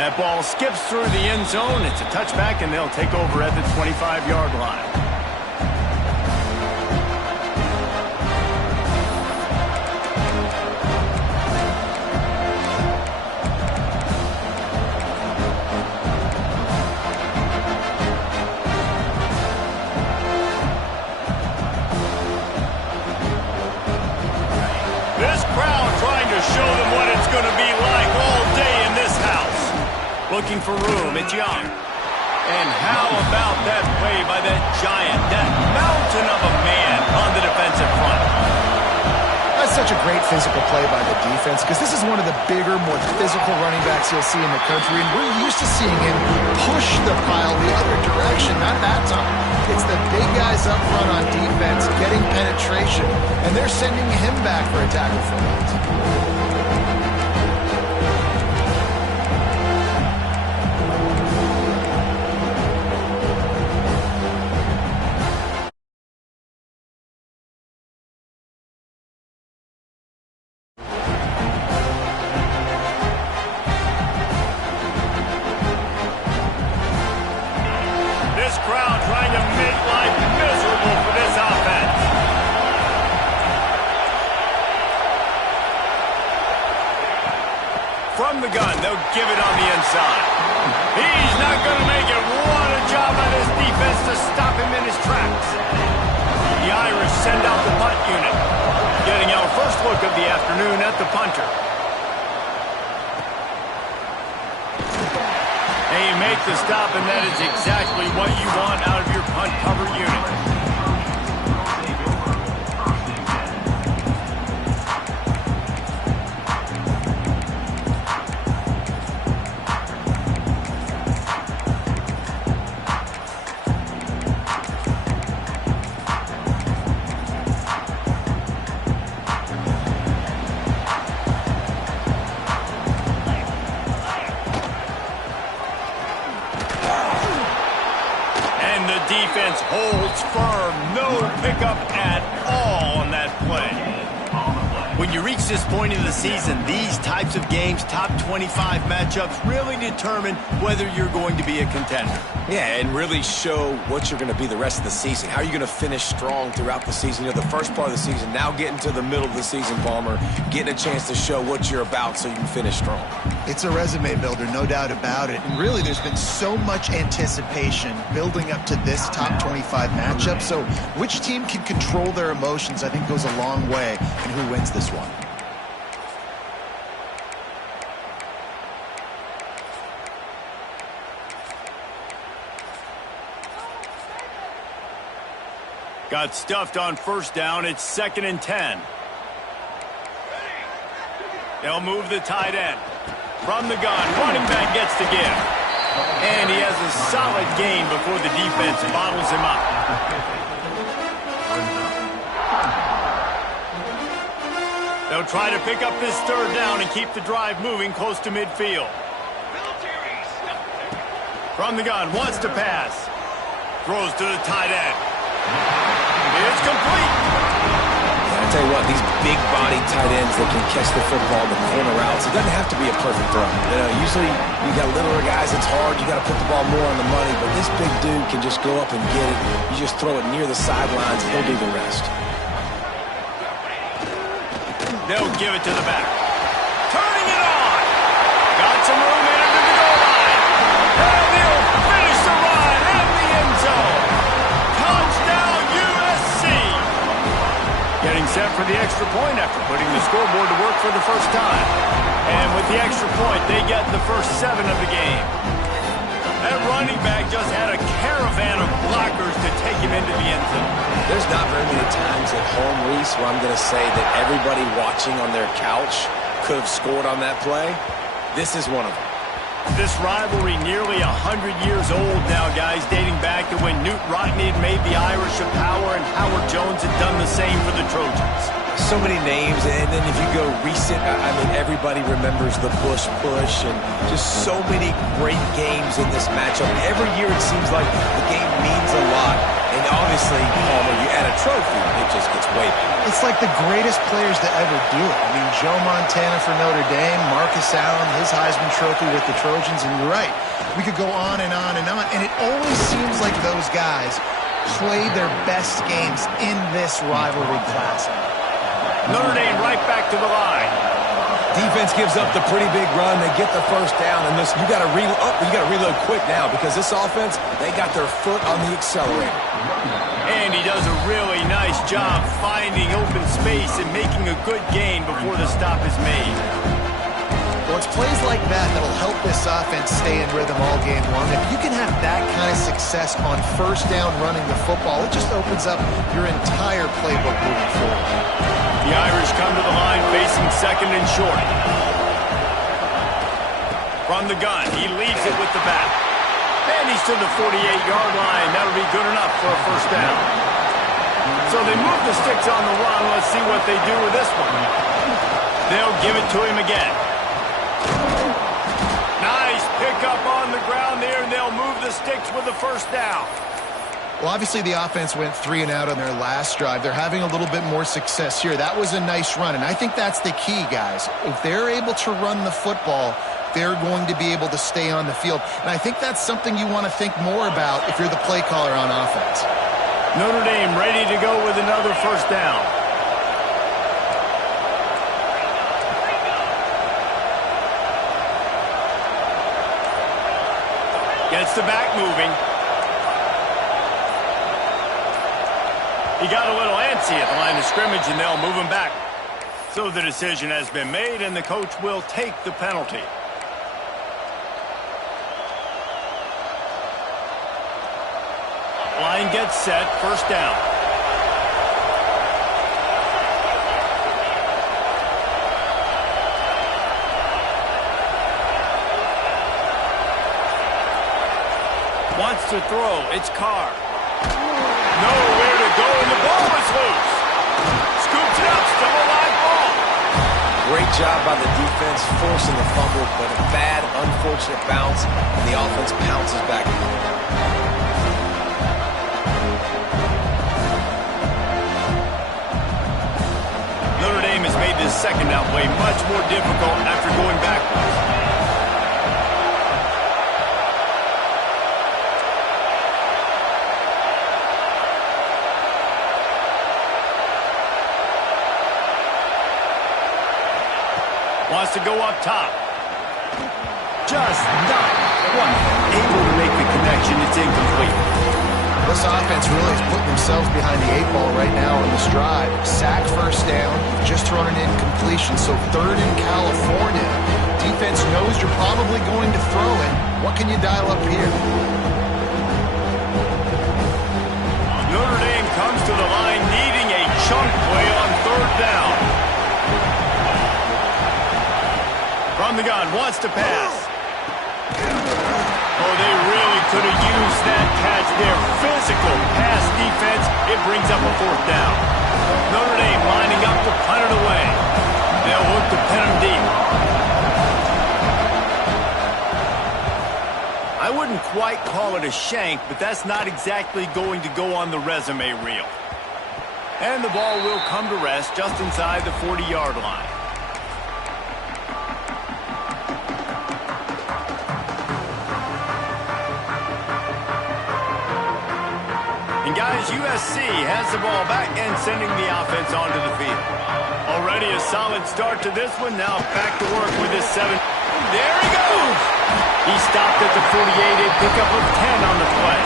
That ball skips through the end zone. It's a touchback, and they'll take over at the 25-yard line. This crowd trying to show them what it's going to be like all day in this house. Looking for room, it's Young. And how about that play by that giant, that mountain of a man on the defensive front? That's such a great physical play by the defense because this is one of the bigger, more physical running backs you'll see in the country, and we're used to seeing him push the pile the other direction, not that time. It's the big guys up front on defense getting penetration, and they're sending him back for a tackle for loss. Crowd trying to make life miserable for this offense. From the gun, they'll give it on the inside. He's not going to make it. What a job by this defense to stop him in his tracks. The Irish send out the punt unit. Getting our first look of the afternoon at the punter. They make the stop, and that is exactly what you want out of your punt cover unit. Defense holds firm. No pickup at all on that play. When you reach this point in the season, these types of games, top 25 matchups, really determine whether you're going to be a contender. Yeah, and really show what you're going to be the rest of the season. How are you going to finish strong throughout the season? You know, the first part of the season, now getting to the middle of the season, Palmer, getting a chance to show what you're about so you can finish strong. It's a resume builder, no doubt about it. And really, there's been so much anticipation building up to this top 25 matchup. So which team can control their emotions, I think, goes a long way in who wins this one. Got stuffed on first down. It's 2nd and 10. They'll move the tight end. From the gun, running back gets the give. And he has a solid gain before the defense bottles him up. They'll try to pick up this third down and keep the drive moving close to midfield. From the gun, wants to pass. Throws to the tight end. It's complete. I tell you what, these big-bodied tight ends that can catch the football, the corner routes, it doesn't have to be a perfect throw. You know, usually you got littler guys, it's hard. You got to put the ball more on the money, but this big dude can just go up and get it. You just throw it near the sidelines, and he'll do the rest. They'll give it to the back. Turning it on. Got some room in under the goal line. And they'll finish the run in the end zone. Touchdown, USC. Getting set for the extra point after putting the scoreboard to work for the first time. And with the extra point, they get the first 7 of the game. That running back just had a caravan of blockers to take him into the end zone. There's not very many times at home, Reese, where I'm going to say that everybody watching on their couch could have scored on that play. This is one of them. This rivalry nearly 100 years old now, guys, dating back to when Newt Rockne had made the Irish a power and Howard Jones had done the same for the Trojans. So many names, and then if you go recent, I mean, everybody remembers the Bush push, and just so many great games in this matchup. Every year it seems like the game means a lot, and obviously, Palmer, you add a trophy, it just gets way better. It's like the greatest players to ever do it. I mean, Joe Montana for Notre Dame, Marcus Allen, his Heisman Trophy with the Trojans, and you're right. We could go on and on and on, and it always seems like those guys play their best games in this rivalry classic. Notre Dame right back to the line. Defense gives up the pretty big run. They get the first down, and this you got to reload quick now because this offense, they got their foot on the accelerator. And he does a really nice job finding open space and making a good gain before the stop is made. Well, it's plays like that that'll help this offense stay in rhythm all game long. If you can have that kind of success on first down running the football, it just opens up your entire playbook moving forward. The Irish come to the line facing second and short. From the gun, he leads it with the bat. And he's to the 48-yard line. That'll be good enough for a first down. So they move the sticks on the run. Let's see what they do with this one. They'll give it to him again. Nice pickup on the ground there, and they'll move the sticks with the first down. Well, obviously the offense went 3 and out on their last drive. They're having a little bit more success here. That was a nice run, and I think that's the key, guys. If they're able to run the football, they're going to be able to stay on the field. And I think that's something you want to think more about if you're the play caller on offense. Notre Dame ready to go with another first down. Gets the back moving. He got a little antsy at the line of scrimmage, and they'll move him back. So the decision has been made, and the coach will take the penalty. Line gets set, first down. Wants to throw, it's Carr. Nowhere to go, and the ball is loose. Scoops it up, still a live ball. Great job by the defense, forcing the fumble, but a bad, unfortunate bounce, and the offense pounces back. Notre Dame has made this second down play much more difficult after going backwards. Wants to go up top. Just not quite able to make the connection. It's incomplete. This offense really is putting themselves behind the 8 ball right now on this drive. Sack first down. You've just thrown an incompletion, so third in California. Defense knows you're probably going to throw it. What can you dial up here? Notre Dame comes to the line needing a chunk play on third down. From the gun, wants to pass. Oh, they really could have used that catch there. Physical pass defense. It brings up a fourth down. Notre Dame lining up to punt it away. They'll look to pin him deep. I wouldn't quite call it a shank, but that's not exactly going to go on the resume reel. And the ball will come to rest just inside the 40-yard line. And guys, USC has the ball back and sending the offense onto the field. Already a solid start to this one. Now back to work with his 7. There he goes! He stopped at the 48, a pickup of 10 on the play.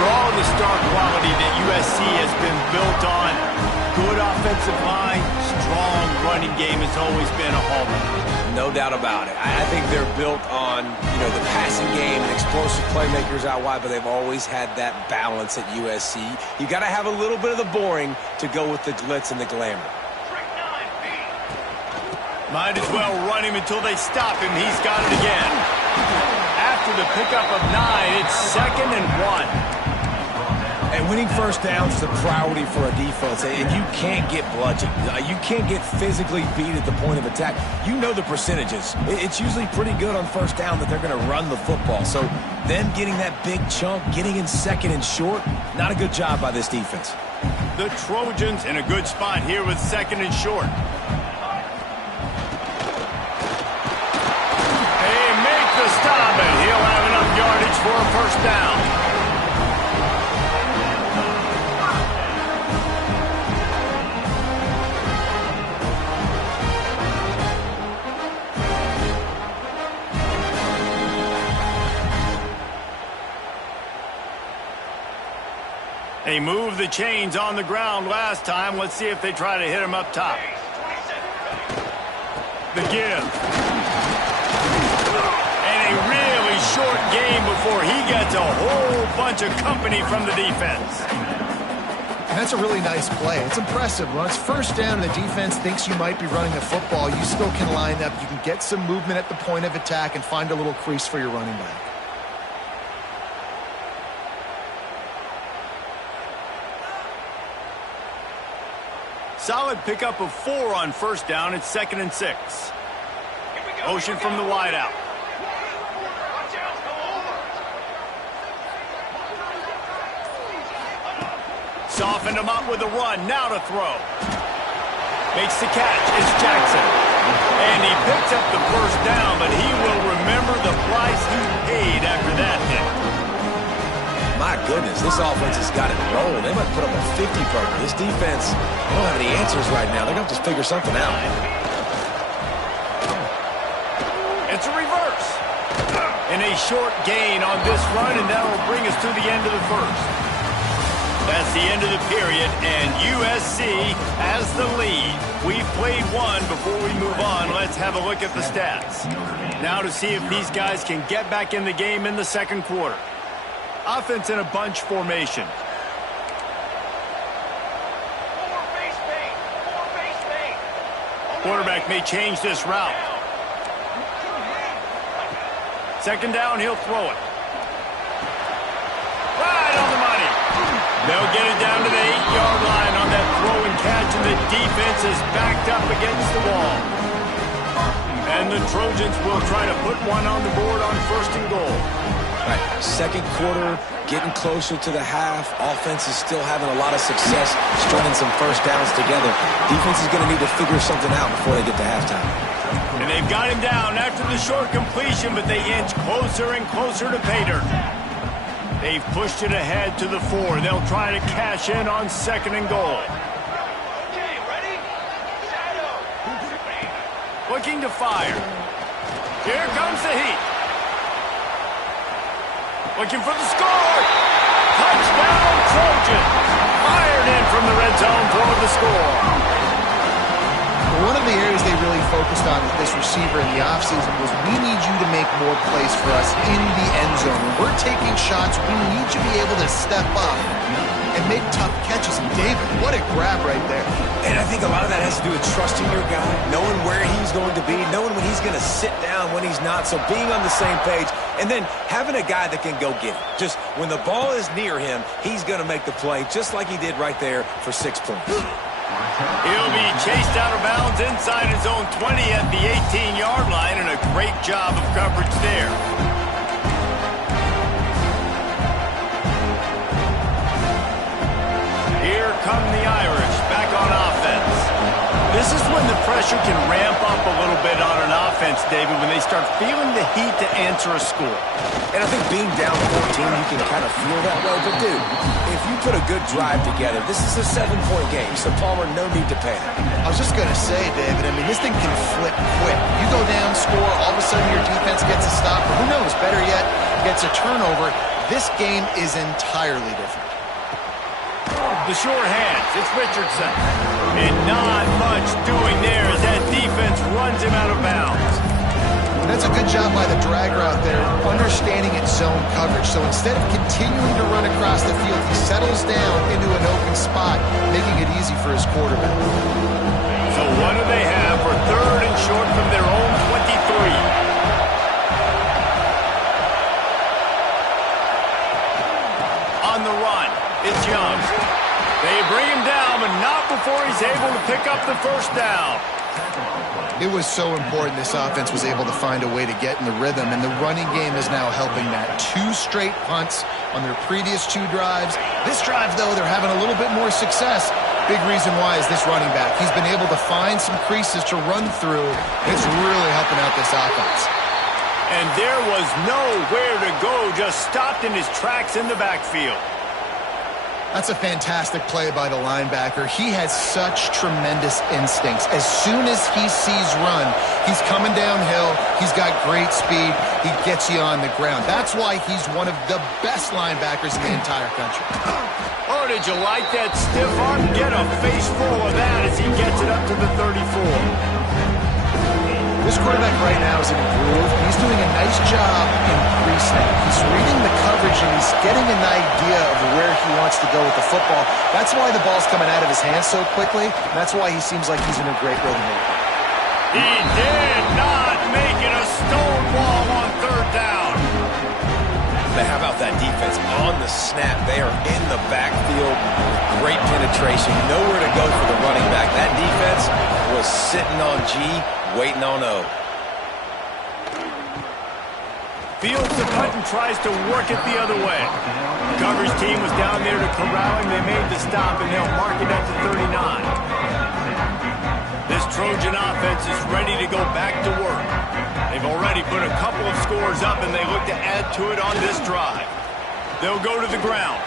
For all of the star quality that USC has been built on, good offensive line, strong running game has always been a hallmark. No doubt about it. I think they're built on, the passing game and explosive playmakers out wide, but they've always had that balance at USC. You got to have a little bit of the boring to go with the glitz and the glamour. Might as well run him until they stop him. He's got it again. After the pickup of 9, it's 2nd and 1. And winning first downs is a priority for a defense, and you can't get bludgeoned. You can't get physically beat at the point of attack. You know the percentages. It's usually pretty good on first down that they're going to run the football. So them getting that big chunk, getting in second and short, not a good job by this defense. The Trojans in a good spot here with second and short. They make the stop, and he'll have enough yardage for a first down. They moved the chains on the ground last time. Let's see if they try to hit him up top. The give. And a really short game before he gets a whole bunch of company from the defense. And that's a really nice play. It's impressive. When it's first down and the defense thinks you might be running the football, you still can line up. You can get some movement at the point of attack and find a little crease for your running back. Solid pickup of 4 on first down. It's 2nd and 6. Motion from the wideout. Softened him up with a run. Now to throw. Makes the catch. It's Jackson. And he picks up the first down, but he will remember the price he paid after that hit. My goodness, this offense has got it rolling. They might put up a 50-burger. This defense, they don't have any answers right now. They're going to have to figure something out. It's a reverse. And a short gain on this run, and that will bring us to the end of the first. That's the end of the period, and USC has the lead. We've played one. Before we move on, let's have a look at the stats. Now to see if these guys can get back in the game in the second quarter. Offense in a bunch formation. Quarterback may change this route. Second down, he'll throw it. Right on the money. They'll get it down to the 8-yard line on that throw and catch, and the defense is backed up against the wall. And the Trojans will try to put one on the board on 1st and goal. Right. Second quarter, getting closer to the half. Offense is still having a lot of success stringing some first downs together. Defense is going to need to figure something out before they get to halftime. And they've got him down after the short completion, but they inch closer and closer to pay dirt. They've pushed it ahead to the 4. They'll try to cash in on 2nd and goal. Okay, ready? Shadow. Looking to fire. Here comes the heat. Looking for the score. Touchdown, Trojans. Fired in from the red zone for the score. One of the areas they really focused on with this receiver in the offseason was we need you to make more plays for us in the end zone. When we're taking shots, we need you to be able to step up and make tough catches. And David, what a grab right there. And I think a lot of that has to do with trusting your guy, knowing where he's going to be, knowing when he's going to sit down, when he's not. So being on the same page, and then having a guy that can go get it. Just when the ball is near him, he's going to make the play, just like he did right there for 6 points. He'll be chased out of bounds inside his own 20 at the 18-yard line, and a great job of coverage there. Here come the Irish back on offense. This is when the pressure can ramp up a little bit on an offense, David, when they start feeling the heat to answer a score. And I think being down 14, you can kind of feel that way. But, dude, if you put a good drive together, this is a 7-point game, so Palmer, no need to panic. I was just going to say, David, I mean, this thing can flip quick. You go down, score, all of a sudden your defense gets a stop, or who knows, better yet, gets a turnover. This game is entirely different. The sure hands, it's Richardson. And not much doing there as that defense runs him out of bounds. That's a good job by the dragger out there, understanding its zone coverage. So instead of continuing to run across the field, he settles down into an open spot, making it easy for his quarterback. So what do they have for 3rd and short from their own 23? On the run, it's to pick up the first down. It was so important this offense was able to find a way to get in the rhythm, and the running game is now helping that. 2 straight punts on their previous 2 drives. This drive, though, they're having a little bit more success. Big reason why is this running back. He's been able to find some creases to run through. It's really helping out this offense. And there was nowhere to go, just stopped in his tracks in the backfield. That's a fantastic play by the linebacker. He has such tremendous instincts. As soon as he sees run, he's coming downhill. He's got great speed. He gets you on the ground. That's why he's one of the best linebackers in the entire country. Oh, did you like that stiff arm? Get a face full of that as he gets it up to the 34. This quarterback right now is in a groove. He's doing a nice job in pre-snap. He's reading the coverage, and he's getting an idea of where he wants to go with the football. That's why the ball's coming out of his hands so quickly. And that's why he seems like he's in a great rhythm. He did not make it a stone wall on 3rd down. But how about that defense on the snap? They are in the backfield. Great penetration. Nowhere to go for the running back. That defense was sitting on G, waiting on O. Fields the punt and tries to work it the other way. Coverage team was down there to corral him. They made the stop, and they'll mark it at the 39. This Trojan offense is ready to go back to work. They've already put a couple of scores up, and they look to add to it on this drive. They'll go to the ground.